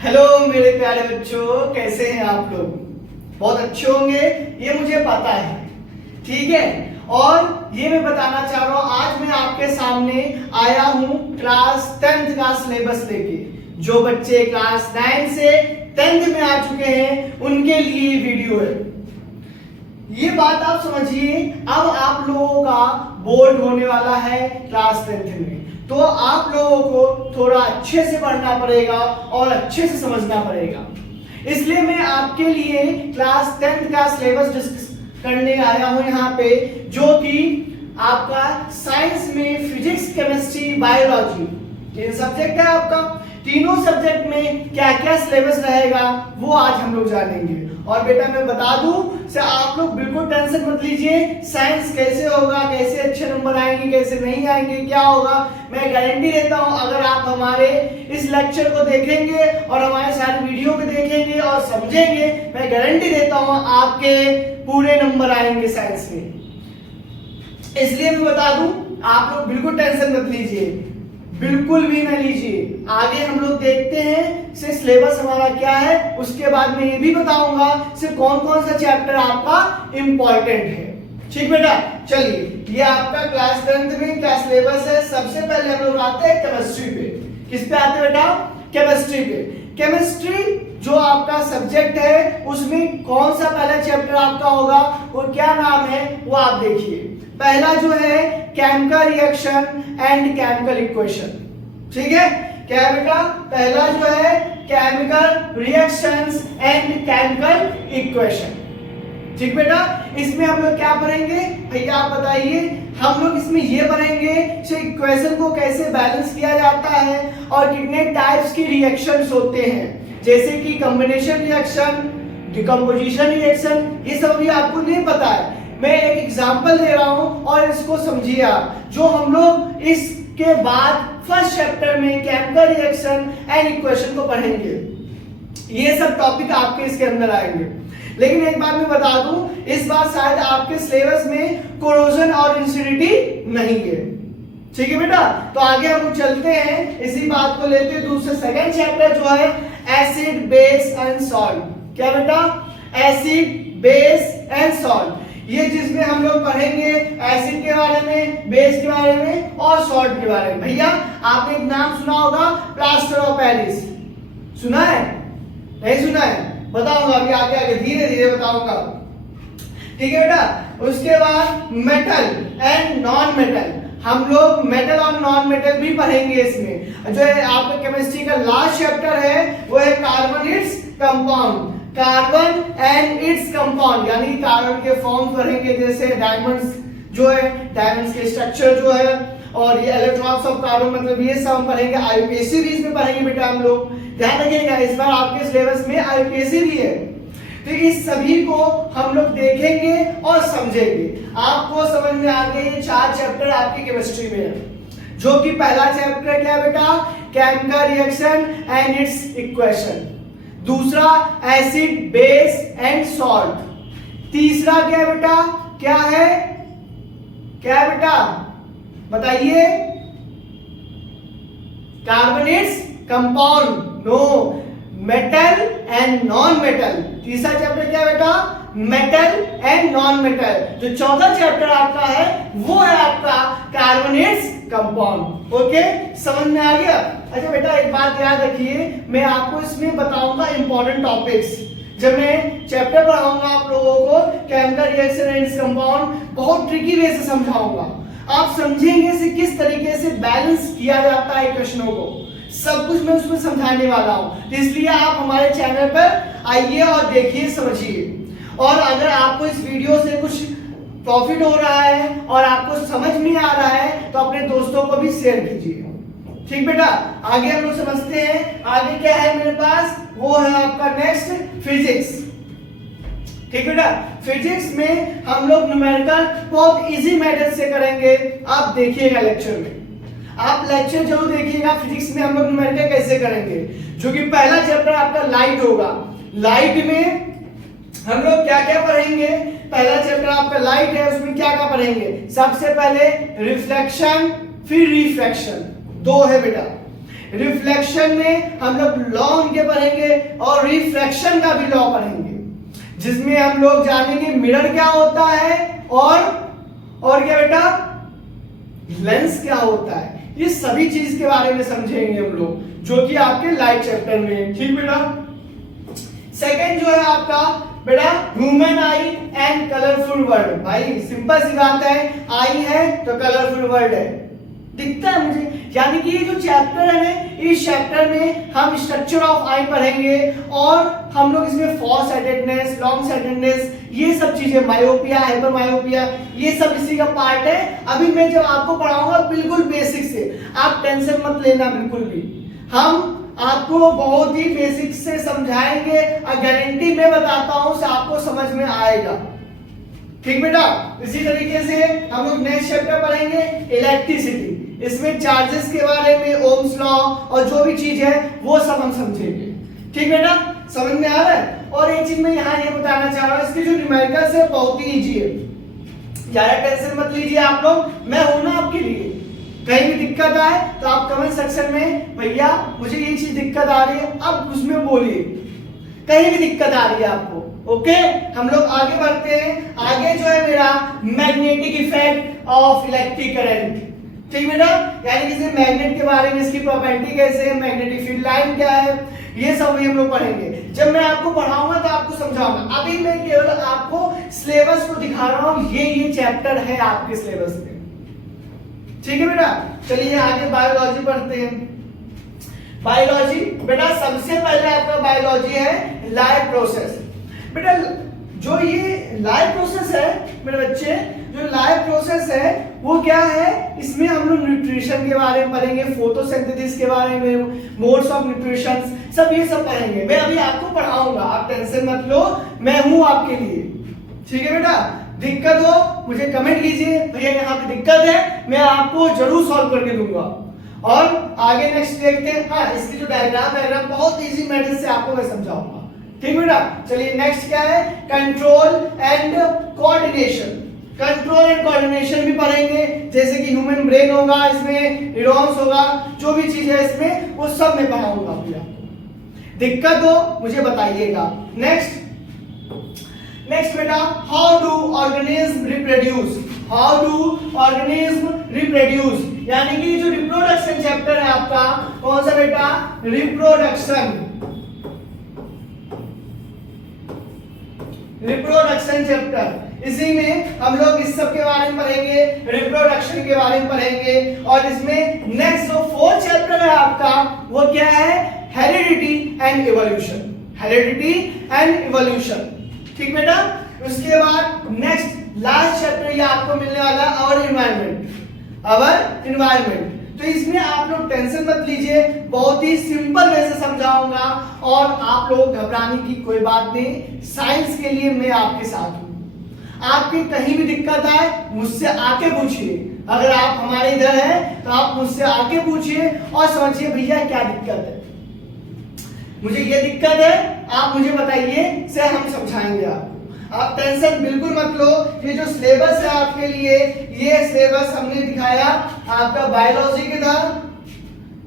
Hello मेरे प्यारे बच्चों, कैसे हैं आप लोग? बहुत अच्छे होंगे, ये मुझे पता है। ठीक है, और ये मैं बताना चाह रहा हूं, आज मैं आपके सामने आया हूं क्लास 10th का सिलेबस लेके। जो बच्चे क्लास 9 से 10th में आ चुके हैं उनके लिए वीडियो है। ये बात आप समझिए, अब आप लोगों का बोर्ड होने वाला है क्लास 10th में, तो आप लोगों को थोड़ा अच्छे से पढ़ना पड़ेगा और अच्छे से समझना पड़ेगा। इसलिए मैं आपके लिए क्लास 10th का सिलेबस डिस्कस करने आया हूं यहाँ पे, जो कि आपका साइंस में फिजिक्स, केमिस्ट्री, बायोलॉजी, तीन सब्जेक्ट है आपका। तीनों सब्जेक्ट में क्या क्या सिलेबस रहेगा वो आज हम लोग जानेंगे। और बेटा मैं बता दूं से आप लोग बिल्कुल टेंशन मत लीजिए, साइंस कैसे होगा, कैसे अच्छे नंबर आएंगे, कैसे नहीं आएंगे, क्या होगा, मैं गारंटी देता हूं। अगर आप हमारे इस लेक्चर को देखेंगे और हमारे सारे वीडियो को देखेंगे और समझेंगे, मैं गारंटी देता हूं आपके पूरे नंबर आएंगे साइंस में। इसलिए मैं बता दूं, आप लोग बिल्कुल टेंशन मत लीजिए, बिल्कुल भी ना लीजिए। आगे हम लोग देखते हैं से सिलेबस हमारा क्या है, उसके बाद मैं ये भी बताऊंगा से कौन कौन सा चैप्टर आपका इंपॉर्टेंट है। ठीक बेटा, चलिए ये आपका क्लास 10th में क्या सिलेबस है। सबसे पहले हम लोग आते हैं केमिस्ट्री पे। किस पे आते हैं बेटा? केमिस्ट्री पे। केमिस्ट्री जो आपका सब्जेक्ट है उसमें कौन सा पहला चैप्टर आपका होगा, वो क्या नाम है वो आप देखिए। पहला जो है chemical reaction and chemical equation. ठीक है, क्या बेटा? पहला जो है chemical reactions and chemical equation. ठीक बेटा, इसमें हम लोग क्या पढ़ेंगे भैया आप बताइए? हम लोग इसमें ये पढ़ेंगे कि इक्वेशन को कैसे बैलेंस किया जाता है और कितने टाइप्स की रिएक्शंस होते हैं, जैसे कि कॉम्बिनेशन रिएक्शन, डिकम्पोजिशन रिएक्शन, ये सब भी आपको नहीं पता है। मैं एक एग्जांपल दे रहा हूं और इसको समझिए आप। जो हम लोग इसके बाद फर्स्ट चैप्टर में केमिकल रिएक्शन एंड इक्वेशन को पढ़ेंगे, ये सब टॉपिक आपके इसके अंदर आएंगे। लेकिन एक बात मैं बता दूं, इस बार शायद आपके सिलेबस में कोरोजन और इंसिडिटी नहीं है। ठीक है बेटा, तो आगे हम चलते हैं, इसी बात को लेते हैं दूसरे सेकंड चैप्टर जो है एसिड, बेस एंड सॉल्ट। क्या बेटा? एसिड, बेस एंड सॉल्ट, ये जिसमें हम लोग पढ़ेंगे एसिड के बारे में, बेस के बारे में और सॉल्ट के बारे में। भैया आपने एक नाम सुना होगा, प्लास्टर ऑफ पेरिस, सुना है? नहीं सुना है? बताऊंगा अभी आगे आगे धीरे धीरे बताऊंगा। ठीक है बेटा, उसके बाद मेटल एंड नॉन मेटल, हम लोग मेटल और नॉन मेटल भी पढ़ेंगे इसमें। जो है आपका केमिस्ट्री का लास्ट चैप्टर है वो है carbon its compound, carbon and its compound, यानी कार्बन के फॉर्म पढ़ेंगे, जैसे डायमंड्स जो है, डायमंड्स के स्ट्रक्चर जो है, और ये इलेक्ट्रॉन्स ऑफ कार्बन, मतलब ये सब पढ़ेंगे। आईयूपीएसी भी इसमें पढ़ेंगे बेटा हम लोग, ध्यान रखिएगा इस बार आपके सिलेबस में आईयूपीएसी भी है। तो इस सभी को हम लोग देखेंगे और समझेंगे। आपको समझ में आ गए ये चार चैप्टर आपकी केमिस्ट्री में है, जो कि पहला चैप्टर क्या है बेटा? Chemical reaction and its equation. दूसरा एसिड, बेस एंड सॉल्ट। तीसरा क्या बेटा? क्या है? क्या बेटा बताइए? Carbonates compound, no, metal and non metal. तीसरा चैप्टर क्या बेटा? Metal and non metal. जो चौथा चैप्टर आपका है वो है आपका कार्बोनेट्स कंपाउंड। ओके, समझ में आ गया? अच्छा बेटा एक बात याद रखिए, मैं आपको इसमें बताऊंगा इंपॉर्टेंट टॉपिक्स। जब मैं चैप्टर पढ़ाऊंगा आप लोगों को केमिकल रिएक्शन एंड कंपाउंड, बहुत ट्रिकी वे से समझाऊंगा। आप समझेंगे से किस तरीके से बैलेंस किया जाता है क्वेश्चनों को, सब कुछ मैं उसमें समझाने वाला हूं। तो इसलिए आप हमारे चैनल पर आइए और देखिए, समझिए। और अगर आपको इस वीडियो से कुछ प्रॉफिट हो रहा है और आपको समझ में आ रहा है तो अपने दोस्तों को भी शेयर कीजिए। ठीक बेटा, आगे हम लोग समझते हैं। आगे क्या है मेरे पास, वो है आपका नेक्स्ट फिजिक्स। ठीक बेटा, फिजिक्स में हम लोग न्यूमेरिकल बहुत इजी मेथड से करेंगे। आप देखिएगा लेक्चर में, आप लेक्चर जरूर देखिएगा। फिजिक्स में हम लोग न्यूमेरिकल कैसे करेंगे, जो कि पहला चैप्टर आपका लाइट होगा। लाइट में हम लोग क्या क्या पढ़ेंगे? पहला चैप्टर आपका लाइट है, उसमें क्या क्या पढ़ेंगे? सबसे पहले रिफ्लेक्शन, फिर रिफ्रैक्शन, दो है बेटा। रिफ्लेक्शन में हम लोग लॉ उनके पढ़ेंगे और रिफ्रैक्शन का भी लॉ पढ़ेंगे, जिसमें हम लोग जानेंगे मिरर क्या होता है और क्या बेटा लेंस क्या होता है। ये सभी चीज के बारे में समझेंगे हम लोग, जो कि आपके लाइट चैप्टर में है। ठीक बेटा। सेकंड जो है आपका बेटा human I and colourful world. भाई सिंपल सी बात है, आई है तो कलरफुल वर्ल्ड है, दिखता है मुझे। यानी कि ये जो चैप्टर है, इस चैप्टर में हम स्ट्रक्चर ऑफ आई पढ़ेंगे और हम लोग इसमें फॉर साइटेडनेस, लॉन्ग साइटेडनेस, ये सब चीजें, मायोपिया, हाइपर मायोपिया, ये सब इसी का पार्ट है। अभी मैं जब आपको पढ़ाऊंगा बिल्कुल बेसिक से, आप टेंशन मत लेना बिल्कुल भी। हम आपको बहुत ही बेसिक से समझाएंगे और गारंटी मैं बताता हूं से आपको समझ में आएगा। ठीक बेटा। इसी तरीके से हम लोग नेक्स्ट चैप्टर पढ़ेंगे इलेक्ट्रिसिटी। इसमें चार्जेस के बारे में, ओम्स लॉ और जो भी चीज है वो सब हम समझेंगे। ठीक बेटा, समझ में आ रहा है। और एक चीज मैं यहाँ ये बताना चाह रहा हूँ, इसकी जो न्यूमेरिकल्स है बहुत ही इजी है, ज्यादा टेंशन मत लीजिए आप लोग, मैं हूं ना आपके लिए। कहीं भी दिक्कत आए तो आप कमेंट सेक्शन में भैया मुझे ये चीज दिक्कत आ रही है, अब उसमें बोलिए, कहीं भी दिक्कत आ रही है आपको। ओके, हम लोग आगे बढ़ते हैं। आगे जो है मेरा magnetic effect of electric current. ठीक बेटा, यानी कि मैग्नेट के बारे में, इसकी प्रॉपर्टी कैसे है, मैग्नेटिक फील्ड लाइन क्या है, ये सब भी हम लोग पढ़ेंगे। जब मैं आपको पढ़ाऊंगा तो आपको समझाऊंगा। अभी मैं केवल आपको सिलेबस को दिखा रहा हूं, ये चैप्टर है आपके सिलेबस में। ठीक है बेटा, चलिए आगे बायोलॉजी पढ़ते हैं। बायोलॉजी बेटा, सबसे पहले आपका बायोलॉजी है लाइफ प्रोसेस। बेटा जो ये लाइफ प्रोसेस है मेरे बच्चे, जो लाइफ प्रोसेस है वो क्या है, इसमें हम लोग न्यूट्रिशन के बारे में पढ़ेंगे, फोटोसिंथेसिस के बारे में, मोड्स ऑफ न्यूट्रिशन, सब ये सब पढ़ेंगे। मैं अभी आपको पढ़ाऊंगा, आप टेंशन मत लो, मैं हूं आपके लिए। ठीक है बेटा, दिक्कत हो मुझे कमेंट कीजिए, भैया यहाँ पे दिक्कत है, मैं आपको जरूर सॉल्व करके दूंगा। और आगे नेक्स्ट देखते हैं। हाँ, इसकी जो डायग्राम बहुत इजी मेथड से आपको मैं समझाऊंगा। ठीक बेटा, चलिए नेक्स्ट क्या है, control and coordination. Control and coordination भी पढ़ेंगे, जैसे कि ह्यूमन ब्रेन होगा, इसमें न्यूरॉन्स होगा, जो भी चीज है इसमें वो सब मैं पढ़ाऊंगा अभी आपको। दिक्कत हो मुझे बताइएगा। नेक्स्ट बेटा, how do organism reproduce. How do organism reproduce, यानी कि जो रिप्रोडक्शन चैप्टर है आपका, कौन सा बेटा, रिप्रोडक्शन चैप्टर। इसी में हम लोग इस सब के बारे में पढ़ेंगे, रिप्रोडक्शन के बारे में पढ़ेंगे। और इसमें नेक्स्ट जो 4th चैप्टर है आपका वो क्या है, heredity and evolution. Heredity and evolution. ठीक बेटा, उसके बाद नेक्स्ट लास्ट चैप्टर ये आपको मिलने वाला आवर इन्वायरमेंट। तो इसमें आप लोग टेंशन मत लीजिए, बहुत ही सिंपल वे से समझाऊंगा और आप लोग घबराने की कोई बात नहीं। साइंस के लिए मैं आपके साथ हूं। आपकी कहीं भी दिक्कत आए मुझसे आके पूछिए, अगर आप हमारे इधर हैं तो आप मुझसे आके पूछिए और समझिए भैया क्या दिक्कत है, मुझे ये दिक्कत है, आप मुझे बताइए, से हम समझाएंगे आपको। आप टेंशन बिल्कुल मत लो। ये जो सिलेबस है आपके लिए, ये सिलेबस हमने दिखाया आपका बायोलॉजी का था,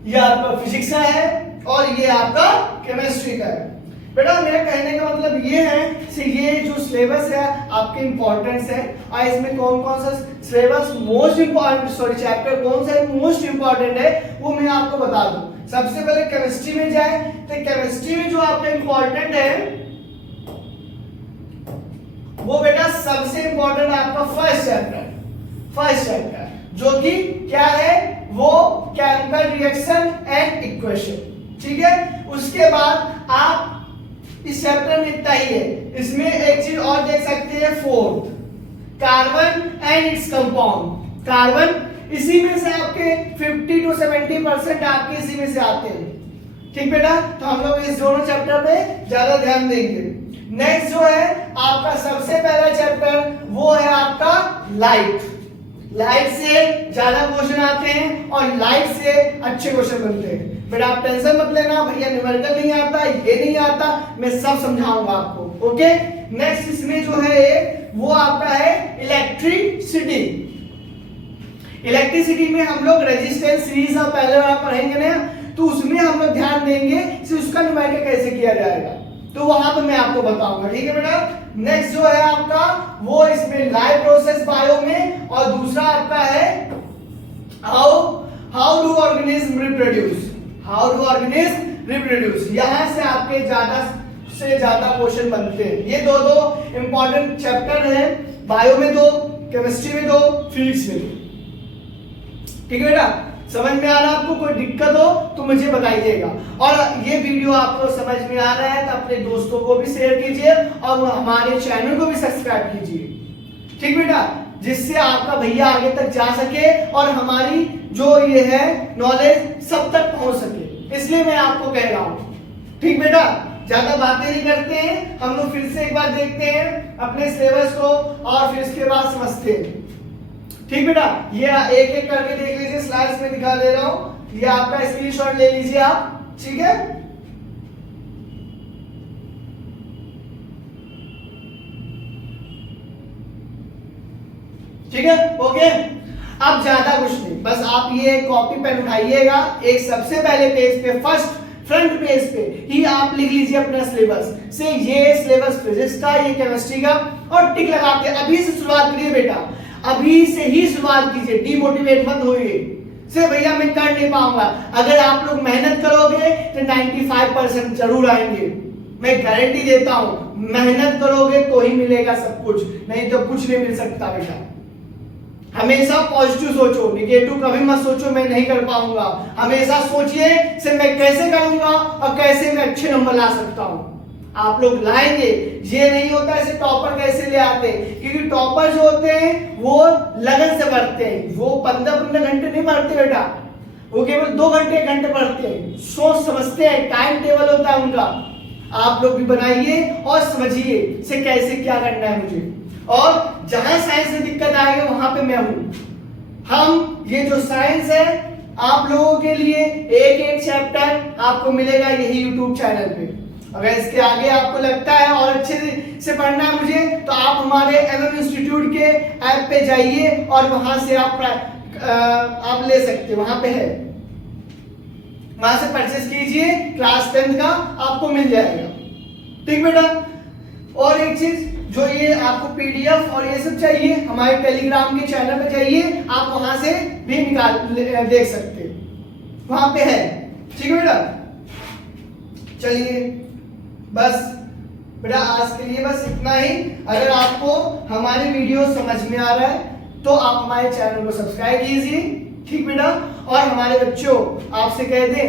ये आपका फिजिक्स का है और ये आपका केमिस्ट्री का है। बेटा मेरे कहने का मतलब ये है कि ये जो सिलेबस है आपके इंपॉर्टेंस है, और इसमें कौन कौन सा सिलेबस मोस्ट इंपॉर्टेंट, चैप्टर कौन सा मोस्ट इंपॉर्टेंट है वो मैं आपको बता दूं। सबसे पहले केमिस्ट्री में जाए तो केमिस्ट्री में जो आपका इंपॉर्टेंट है वो बेटा सबसे इंपॉर्टेंट आपका फर्स्ट चैप्टर जो कि क्या है, वो केमिकल रिएक्शन एंड इक्वेशन। ठीक है, उसके बाद आप इस चैप्टर में इतना ही है। इसमें एक चीज और देख सकते हैं, 4th carbon and its compound. Carbon इसी में से आपके 50 to 70% आपके इसी में से आते हैं। ठीक बेटा, तो हम लोग इस दोनों चैप्टर पे ज्यादा ध्यान देंगे। नेक्स्ट जो है आपका सबसे पहला चैप्टर वो है आपका लाइट। लाइट से ज्यादा क्वेश्चन आते हैं और लाइट से अच्छे क्वेश्चन बनते हैं। बेटा आप टेंशन मत लेना, भैया न्यूमेरिकल नहीं आता, ये नहीं आता, मैं सब समझाऊंगा आपको। ओके, नेक्स्ट इसमें जो है वो आपका है इलेक्ट्रिसिटी। इलेक्ट्रिसिटी में हम लोग रेजिस्टेंस सीरीज पहले वाला पढ़ेंगे ना, तो उसमें हम लोग ध्यान देंगे कि उसका न्यूमेरिकल कैसे किया जाएगा, तो वहां पे मैं आपको बताऊंगा। ठीक है बेटा। नेक्स्ट जो है आपका वो इसमें लाइव प्रोसेस बायो में, और दूसरा आपका है how do organism reproduce, how do organism reproduce. यहां से आपके ज्यादा से ज्यादा क्वेश्चन बनते हैं। ये दो इंपॉर्टेंट चैप्टर हैं, बायो में 2, केमिस्ट्री में 2, फिजिक्स में 2। ठीक है बेटा, समझ में आ रहा है आपको? कोई दिक्कत हो तो मुझे बताइएगा। और ये वीडियो आपको समझ में आ रहा है तो अपने दोस्तों को भी शेयर कीजिए और हमारे चैनल को भी सब्सक्राइब कीजिए। ठीक बेटा, जिससे आपका भैया आगे तक जा सके और हमारी जो ये है नॉलेज सब तक पहुंच सके, इसलिए मैं आपको कह रहा हूं। ठीक बेटा, ज्यादा बातें नहीं करते हैं, हम लोग फिर से एक बार देखते हैं अपने सिलेबस को और फिर इसके बाद समझते हैं। ठीक बेटा, ये एक एक करके देख लीजिए, स्लाइड्स में दिखा दे रहा हूं, ये आपका स्क्रीनशॉट ले लीजिए आप। ठीक है, ठीक है, ओके। अब ज्यादा कुछ नहीं, बस आप ये कॉपी पेन उठाइएगा, एक सबसे पहले पेज पे फर्स्ट फ्रंट पेज पे ही आप लिख लीजिए अपना सिलेबस से, ये सिलेबस फिजिक्स का, ये केमिस्ट्री का, और टिक लगा के अभी से शुरुआत करिए बेटा, अभी से ही शुरुआत कीजिए, डीमोटिवेट मत होइए से भैया मैं कर नहीं पाऊंगा। अगर आप लोग मेहनत करोगे तो 95% जरूर आएंगे, मैं गारंटी देता हूं। मेहनत करोगे तो ही मिलेगा सब कुछ, नहीं तो कुछ नहीं मिल सकता बेटा। हमेशा पॉजिटिव सोचो, निगेटिव कभी मत सोचो मैं नहीं कर पाऊंगा। हमेशा सोचिए से मैं कैसे करूंगा और कैसे मैं अच्छे नंबर ला सकता हूं। आप लोग लाएंगे, ये नहीं होता ऐसे टॉपर कैसे ले आते, क्योंकि टॉपर जो होते हैं वो लगन से पढ़ते हैं, वो 15-15 घंटे नहीं पढ़ते बेटा, वो केवल 2 घंटे 1 घंटे पढ़ते हैं, सोच समझते हैं, टाइम टेबल होता है उनका। आप लोग भी बनाइए और समझिए से कैसे क्या करना है मुझे, और जहां साइंस में दिक्कत आएगी वहां पे मैं हूं। हम ये जो साइंस है आप लोगों के लिए एक एक चैप्टर आपको मिलेगा यही YouTube चैनल पे। अगर इसके आगे आपको लगता है और अच्छे से पढ़ना है मुझे, तो आप हमारे MM इंस्टीट्यूट के ऐप पे जाइए और वहां से आप ले सकते, वहां पे है, वहां से परचेस कीजिए, क्लास 10 का आपको मिल जाएगा। ठीक बेटा, और एक चीज जो ये आपको PDF और ये सब चाहिए, हमारे टेलीग्राम के चैनल पे चाहिए, आप वहां से भी निकाल देख सकते, वहां पे है। ठीक है बेटा, चलिए बस बेटा आज के लिए बस इतना ही। अगर आपको हमारी वीडियो समझ में आ रहा है तो आप हमारे चैनल को सब्सक्राइब कीजिए। ठीक बेटा, और हमारे बच्चों आपसे कह दें